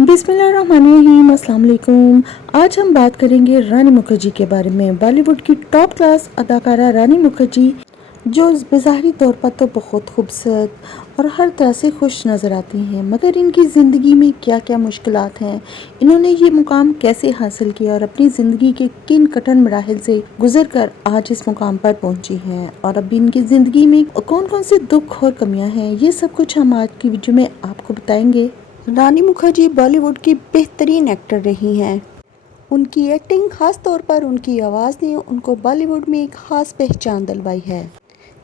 बिस्मिल्लाहिर्रहमानिर्रहीम, अस्सलाम वालेकुम। आज हम बात करेंगे रानी मुखर्जी के बारे में। बॉलीवुड की टॉप क्लास अदाकारा रानी मुखर्जी, जो बेज़ाहिरी तौर पर तो बहुत खूबसूरत और हर तरह से खुश नज़र आती हैं, मगर इनकी ज़िंदगी में क्या क्या मुश्किलात हैं, इन्होंने ये मुकाम कैसे हासिल किया और अपनी ज़िंदगी के किन कठिन मराहिल से गुजर कर आज इस मुकाम पर पहुंची हैं, और अभी इनकी ज़िंदगी में कौन कौन से दुख और कमियां हैं, ये सब कुछ हम आज की वीडियो में आपको बताएंगे। रानी मुखर्जी बॉलीवुड की बेहतरीन एक्टर रही हैं। उनकी एक्टिंग, खास तौर पर उनकी आवाज़ ने उनको बॉलीवुड में एक खास पहचान दिलवाई है।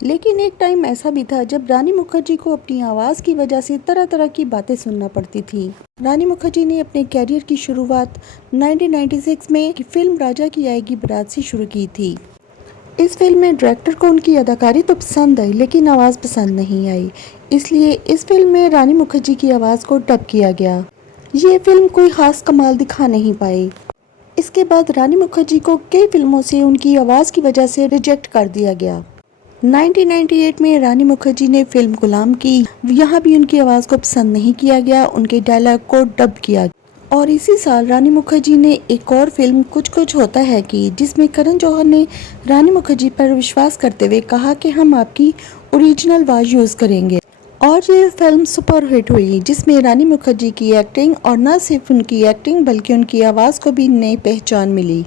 लेकिन एक टाइम ऐसा भी था जब रानी मुखर्जी को अपनी आवाज़ की वजह से तरह तरह की बातें सुनना पड़ती थी। रानी मुखर्जी ने अपने कैरियर की शुरुआत 1996 में फिल्म राजा की आएगी बारात से शुरू की थी। इस फिल्म में डायरेक्टर को उनकी अदाकारी तो पसंद आई, लेकिन आवाज़ पसंद नहीं आई, इसलिए इस फिल्म में रानी मुखर्जी की आवाज़ को डब किया गया। ये फिल्म कोई ख़ास कमाल दिखा नहीं पाई। इसके बाद रानी मुखर्जी को कई फिल्मों से उनकी आवाज़ की वजह से रिजेक्ट कर दिया गया। 1998 में रानी मुखर्जी ने फिल्म गुलाम की, यहाँ भी उनकी आवाज़ को पसंद नहीं किया गया, उनके डायलॉग को डब किया गया। और इसी साल रानी मुखर्जी ने एक और फिल्म कुछ कुछ होता है कि, जिसमें करण जौहर ने रानी मुखर्जी पर विश्वास करते हुए कहा कि हम आपकी ओरिजिनल आवाज़ यूज़ करेंगे, और ये फिल्म सुपर हिट हुई, जिसमें रानी मुखर्जी की एक्टिंग, और न सिर्फ उनकी एक्टिंग बल्कि उनकी आवाज़ को भी नई पहचान मिली।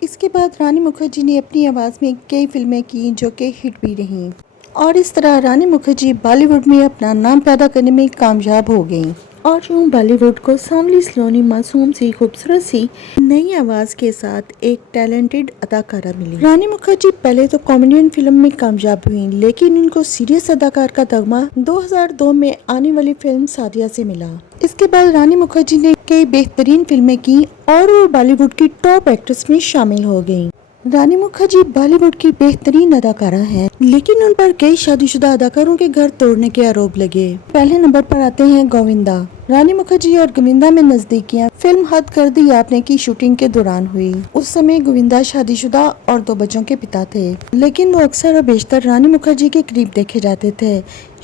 इसके बाद रानी मुखर्जी ने अपनी आवाज़ में कई फिल्में की जो कि हिट भी रहीं, और इस तरह रानी मुखर्जी बॉलीवुड में अपना नाम पैदा करने में कामयाब हो गई, और यूँ बॉलीवुड को सांवली सलोनी मासूम सी खूबसूरत सी नई आवाज़ के साथ एक टैलेंटेड अदाकारा मिली। रानी मुखर्जी पहले तो कॉमेडियन फिल्म में कामयाब हुई, लेकिन इनको सीरियस अदाकार का तगमा 2002 में आने वाली फिल्म सादिया से मिला। इसके बाद रानी मुखर्जी ने कई बेहतरीन फिल्में की और वो बॉलीवुड की टॉप एक्ट्रेस में शामिल हो गयी। रानी मुखर्जी बॉलीवुड की बेहतरीन अदाकारा हैं, लेकिन उन पर कई शादीशुदा अदाकारों के घर तोड़ने के आरोप लगे। पहले नंबर पर आते हैं गोविंदा। रानी मुखर्जी और गोविंदा में नजदीकियां फिल्म हद कर दी आपने की शूटिंग के दौरान हुई। उस समय गोविंदा शादीशुदा और 2 बच्चों के पिता थे, लेकिन वो अक्सर और बेशतर रानी मुखर्जी के करीब देखे जाते थे।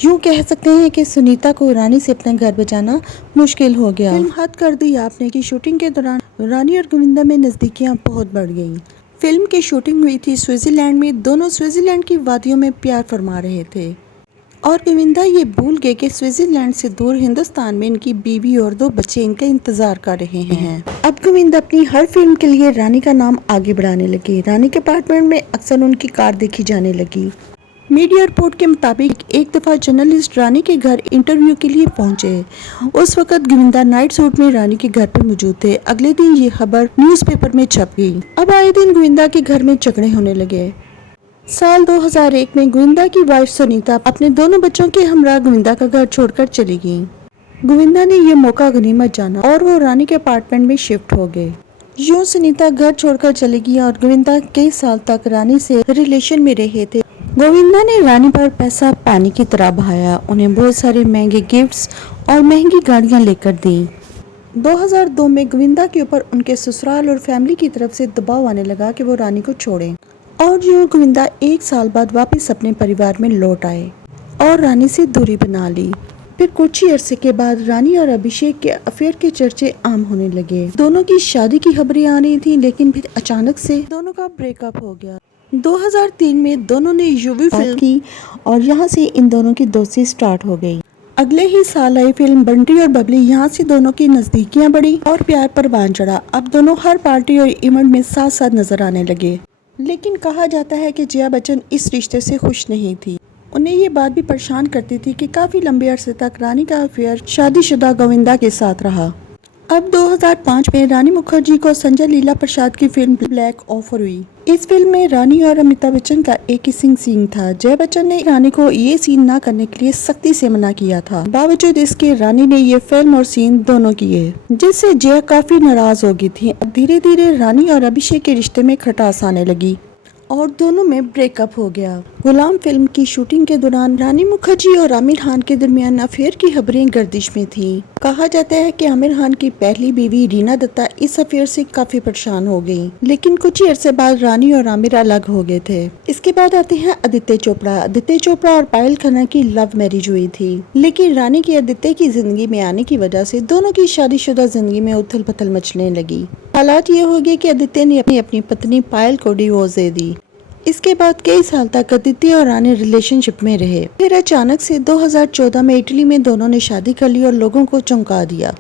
यूँ कह सकते हैं कि सुनीता को रानी से अपना घर बचाना मुश्किल हो गया। फिल्म हद कर दी आपने की शूटिंग के दौरान रानी और गोविंदा में नजदीकियां बहुत बढ़ गयी। फिल्म की शूटिंग हुई थी स्विट्जरलैंड में। दोनों स्विट्जरलैंड की वादियों में प्यार फरमा रहे थे, और गोविंदा ये भूल गए कि स्विट्जरलैंड से दूर हिंदुस्तान में इनकी बीवी और 2 बच्चे इनका इंतजार कर रहे हैं। अब गोविंदा अपनी हर फिल्म के लिए रानी का नाम आगे बढ़ाने लगी। रानी के अपार्टमेंट में अक्सर उनकी कार देखी जाने लगी। मीडिया रिपोर्ट के मुताबिक एक दफा जर्नलिस्ट रानी के घर इंटरव्यू के लिए पहुंचे। उस वक्त गोविंदा नाइट सूट में रानी के घर पर मौजूद थे। अगले दिन ये खबर न्यूज़पेपर में छप गई। अब आए दिन गोविंदा के घर में झगड़े होने लगे। साल 2001 में गोविंदा की वाइफ सुनीता अपने दोनों बच्चों के हमरा गोविंदा का घर छोड़कर चली गई। गोविंदा ने यह मौका गनीमत जाना और वो रानी के अपार्टमेंट में शिफ्ट हो गए। यूँ सुनीता घर छोड़कर चली गई और गोविंदा कई साल तक रानी से रिलेशन में रहे थे। गोविंदा ने रानी पर पैसा पानी की तरह बहाया, उन्हें बहुत सारे महंगे गिफ्ट्स और महंगी गाड़ियां लेकर दी। 2002 में गोविंदा के ऊपर उनके ससुराल और फैमिली की तरफ से दबाव आने लगा कि वो रानी को छोड़ें, और यूँ गोविंदा 1 साल बाद वापस अपने परिवार में लौट आए और रानी से दूरी बना ली। फिर कुछ ही अरसे के बाद रानी और अभिषेक के अफेयर के चर्चे आम होने लगे। दोनों की शादी की खबरें आ रही थी, लेकिन फिर अचानक से दोनों का ब्रेकअप हो गया। 2003 में दोनों ने यूवी फिल्म की और यहाँ से इन दोनों की दोस्ती स्टार्ट हो गई। अगले ही साल आई फिल्म बंटी और बबली। यहाँ से दोनों की नजदीकियां बढ़ी और प्यार परवान चढ़ा। अब दोनों हर पार्टी और इवेंट में साथ साथ नजर आने लगे। लेकिन कहा जाता है कि जया बच्चन इस रिश्ते से खुश नहीं थी। उन्हें ये बात भी परेशान करती थी कि काफी लंबे अरसे तक रानी का अफेयर शादीशुदा गोविंदा के साथ रहा। अब 2005 में रानी मुखर्जी को संजय लीला प्रसाद की फिल्म ब्लैक ऑफर हुई। इस फिल्म में रानी और अमिताभ बच्चन का एक किसिंग सीन था। जया बच्चन ने रानी को ये सीन न करने के लिए सख्ती से मना किया था। बावजूद इसके रानी ने ये फिल्म और सीन दोनों किए, जिससे जया काफी नाराज हो गई थी। अब धीरे धीरे रानी और अभिषेक के रिश्ते में खटास आने लगी। और दोनों में ब्रेकअप हो गया। गुलाम फिल्म की शूटिंग के दौरान रानी मुखर्जी और आमिर खान के दरमियान अफेयर की खबरें गर्दिश में थी। कहा जाता है कि आमिर खान की पहली बीवी रीना दत्ता इस अफेयर से काफी परेशान हो गई, लेकिन कुछ ही अरसे बाद रानी और आमिर अलग हो गए थे। इसके बाद आते हैं आदित्य चोपड़ा। आदित्य चोपड़ा और पायल खन्ना की लव मैरिज हुई थी, लेकिन रानी की आदित्य की जिंदगी में आने की वजह से दोनों की शादीशुदा जिंदगी में उथल पुथल मचने लगी। हालात ये हो गए कि आदित्य ने अपनी पत्नी पायल को डिवोर्स दे दी। इसके बाद कई साल तक आदित्य और रानी रिलेशनशिप में रहे। फिर अचानक से 2014 में इटली में दोनों ने शादी कर ली और लोगों को चौंका दिया।